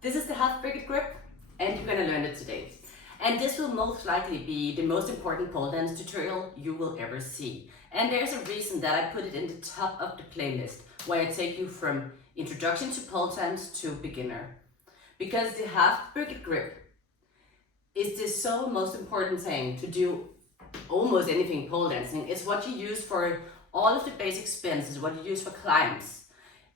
This is the half-bricket grip, and you're gonna learn it today. And this will most likely be the most important pole dance tutorial you will ever see. And there's a reason that I put it in the top of the playlist, where I take you from introduction to pole dance to beginner. Because the half-bricket grip is the so most important thing to do almost anything pole dancing. It's what you use for all of the basic spins, is what you use for climbs.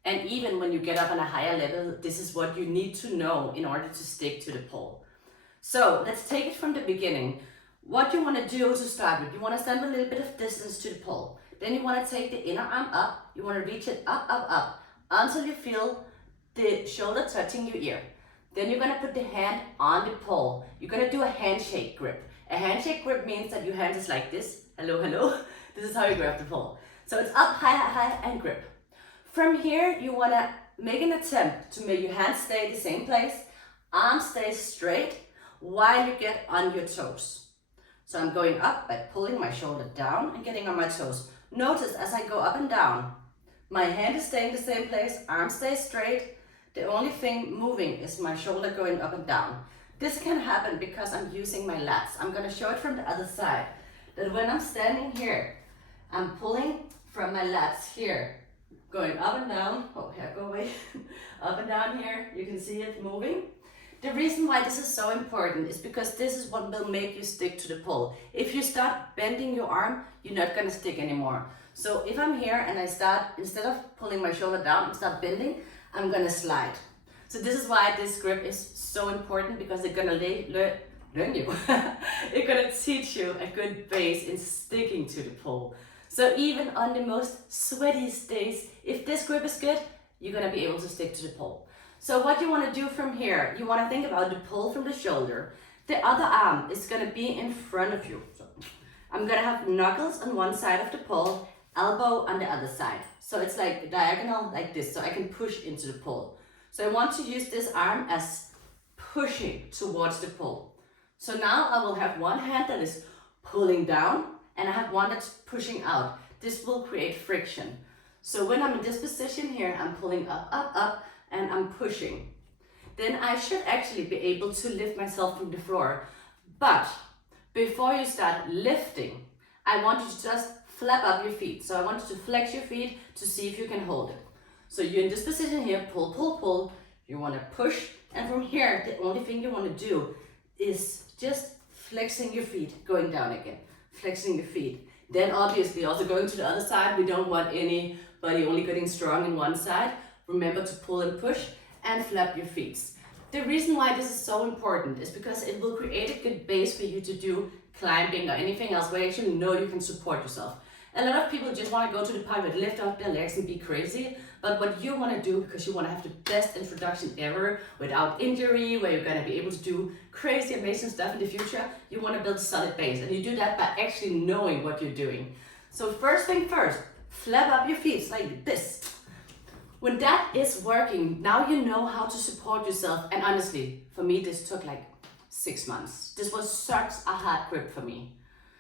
And even when you get up on a higher level, this is what you need to know in order to stick to the pole. So let's take it from the beginning. What you want to do to start with, you want to stand a little bit of distance to the pole. Then you want to take the inner arm up. You want to reach it up, until you feel the shoulder touching your ear. Then you're going to put the hand on the pole. You're going to do a handshake grip. A handshake grip means that your hand is like this. Hello, hello. This is how you grab the pole. So it's up, high, high, high, and grip. From here, you want to make an attempt to make your hands stay in the same place, arms stay straight while you get on your toes. So I'm going up by pulling my shoulder down and getting on my toes. Notice as I go up and down, my hand is staying in the same place, arm stays straight. The only thing moving is my shoulder going up and down. This can happen because I'm using my lats. I'm going to show it from the other side. That when I'm standing here, I'm pulling from my lats here, going up and down. Oh, here, go away. Up and down here, you can see it moving. The reason why this is so important is because this is what will make you stick to the pole. If you start bending your arm, you're not going to stick anymore. So if I'm here and I start, instead of pulling my shoulder down, I start bending, I'm going to slide. So this is why this grip is so important, because it's going to learn you. It's going to teach you a good base in sticking to the pole. So even on the most sweatiest days, if this grip is good, you're going to be able to stick to the pole. So what you want to do from here, you want to think about the pull from the shoulder. The other arm is going to be in front of you. So I'm going to have knuckles on one side of the pole, elbow on the other side. So it's like diagonal like this, so I can push into the pole. So I want to use this arm as pushing towards the pole. So now I will have one hand that is pulling down, and I have one that's pushing out. This will create friction. So when I'm in this position here, I'm pulling up, and I'm pushing. Then I should actually be able to lift myself from the floor. But before you start lifting, I want you to just flap up your feet. So I want you to flex your feet to see if you can hold it. So you're in this position here, pull, pull, pull. You want to push, and from here, the only thing you want to do is just flexing your feet, going down again. Flexing the feet. Then obviously also going to the other side. We don't want anybody only getting strong in one side. Remember to pull and push and flap your feet. The reason why this is so important is because it will create a good base for you to do climbing or anything else where you actually know you can support yourself. A lot of people just want to go to the park and lift up their legs and be crazy. But what you want to do, because you want to have the best introduction ever without injury, where you're going to be able to do crazy, amazing stuff in the future, you want to build a solid base. And you do that by actually knowing what you're doing. So first thing first, flap up your feet like this. When that is working, now you know how to support yourself. And honestly, for me, this took like 6 months. This was such a hard grip for me.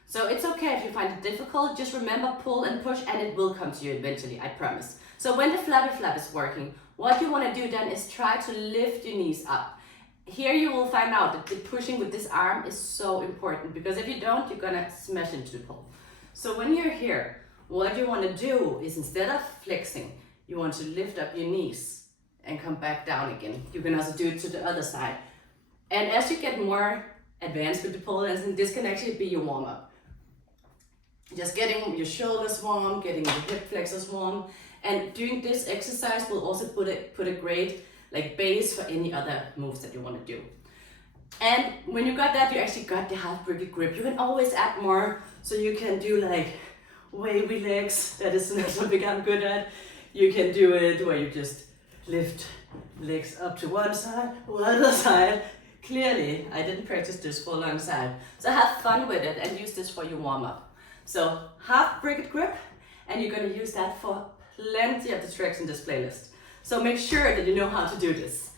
So it's okay if you find it difficult. Just remember, pull and push, and it will come to you eventually, I promise. So when the flappy flap is working, what you want to do then is try to lift your knees up. Here you will find out that the pushing with this arm is so important, because if you don't, you're going to smash into the pole. So when you're here, what you want to do is, instead of flexing, you want to lift up your knees and come back down again. You can also do it to the other side. And as you get more advanced with the pole dancing, this can actually be your warm-up. Just getting your shoulders warm, getting your hip flexors warm. And doing this exercise will also put a great base for any other moves that you want to do. And when you got that, you actually got the half-bricket grip. You can always add more, so you can do wavy legs. That is not something I'm good at. You can do it where you just lift legs up to one side, other side. Clearly, I didn't practice this for a long time. So have fun with it and use this for your warm-up. So half-bricket grip, and you're going to use that for plenty of the tricks in this playlist. So make sure that you know how to do this.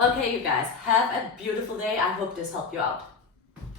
Okay, you guys, have a beautiful day. I hope this helped you out.